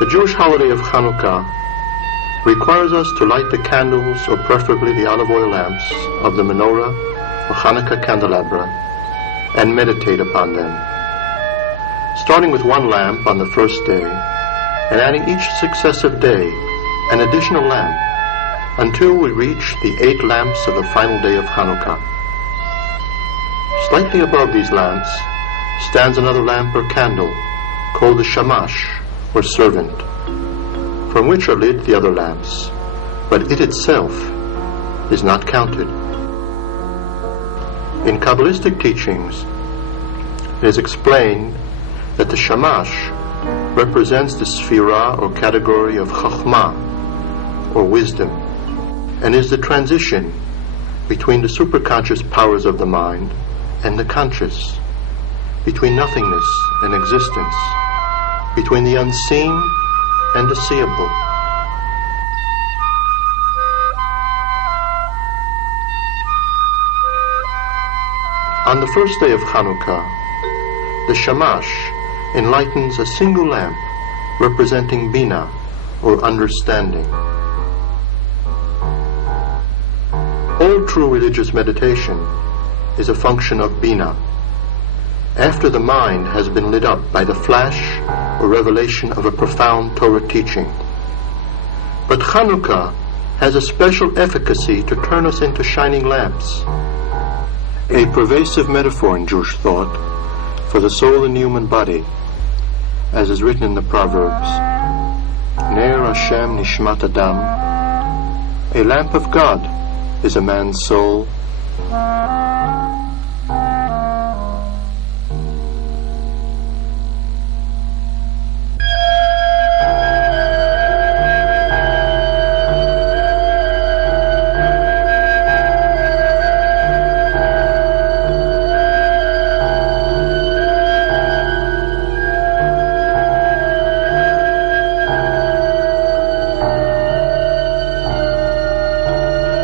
The Jewish holiday of Chanukah requires us to light the candles, or preferably the olive oil lamps, of the menorah or Chanukah candelabra and meditate upon them, starting with one lamp on the first day and adding each successive day an additional lamp until we reach the 8 lamps of the final day of Chanukah. Slightly above these lamps stands another lamp or candle called the shamash, or servant, from which are lit the other lamps, but it itself is not counted. In Kabbalistic teachings, it is explained that the shamash represents the Sephirot, or category of Chachmah, or wisdom, and is the transition between the superconscious powers of the mind and the conscious, between nothingness and existence, between the unseen and the seeable. On the first day of Chanukah, the shamash enlightens a single lamp representing Bina, or understanding. All true religious meditation is a function of Bina, after the mind has been lit up by the flash or revelation of a profound Torah teaching. But Chanukah has a special efficacy to turn us into shining lamps, a pervasive metaphor in Jewish thought for the soul and human body, as is written in the Proverbs, Ner Hashem Nishmat Adam, a lamp of God is a man's soul.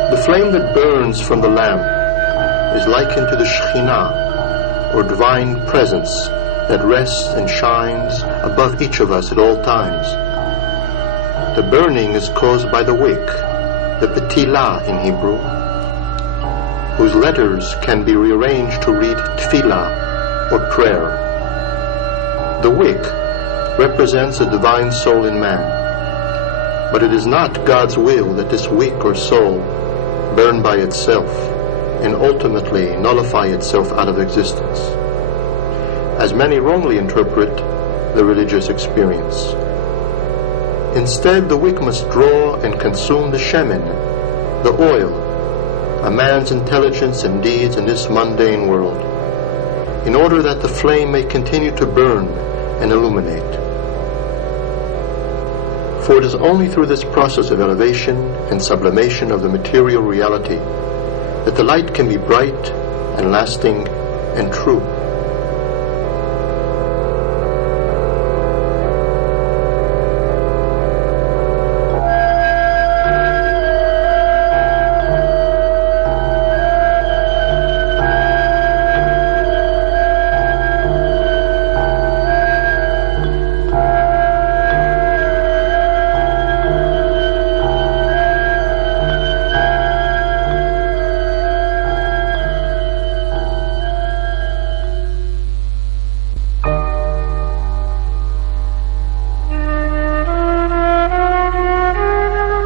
The flame that burns from the lamp is likened to the Shekhinah, or divine presence that rests and shines above each of us at all times. The burning is caused by the wick, the petilah in Hebrew, whose letters can be rearranged to read tefillah, or prayer. The wick represents a divine soul in man, but it is not God's will that this wick or soul burn by itself and ultimately nullify itself out of existence, as many wrongly interpret the religious experience. Instead, the wick must draw and consume the shemen, the oil, a man's intelligence and deeds in this mundane world, in order that the flame may continue to burn and illuminate. For it is only through this process of elevation and sublimation of the material reality that the light can be bright and lasting and true.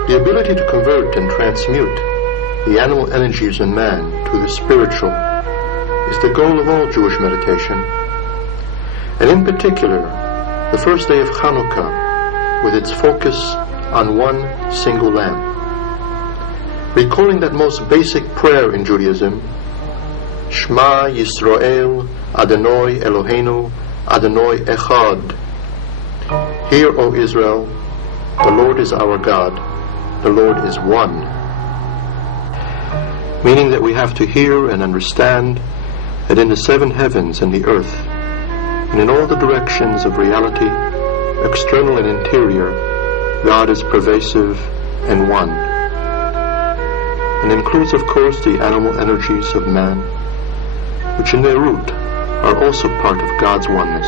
The ability to convert and transmute the animal energies in man to the spiritual is the goal of all Jewish meditation, and in particular, the first day of Chanukah, with its focus on one single lamp. Recalling that most basic prayer in Judaism, Shema Yisrael, Adonai Eloheinu, Adonai Echad. Hear, O Israel, the Lord is our God, the Lord is one. Meaning that we have to hear and understand that in the 7 heavens and the earth, and in all the directions of reality, external and interior, God is pervasive and one, and includes, of course, the animal energies of man, which in their root are also part of God's oneness.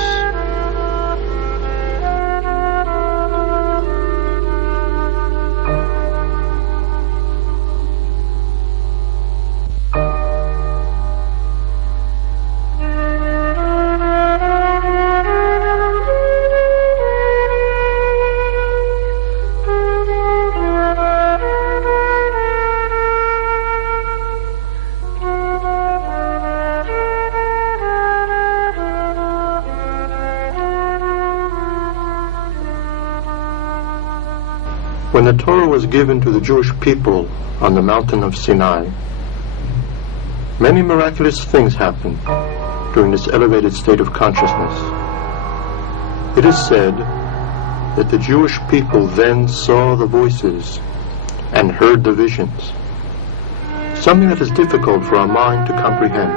When the Torah was given to the Jewish people on the mountain of Sinai, many miraculous things happened during this elevated state of consciousness. It is said that the Jewish people then saw the voices and heard the visions, something that is difficult for our mind to comprehend.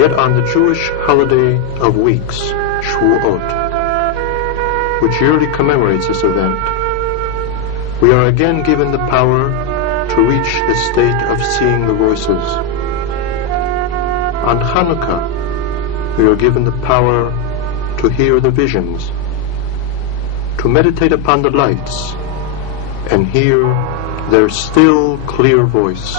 Yet on the Jewish holiday of weeks, Shavuot, which yearly commemorates this event, we are again given the power to reach the state of seeing the voices. On Chanukah, we are given the power to hear the visions, to meditate upon the lights, and hear their still, clear voice.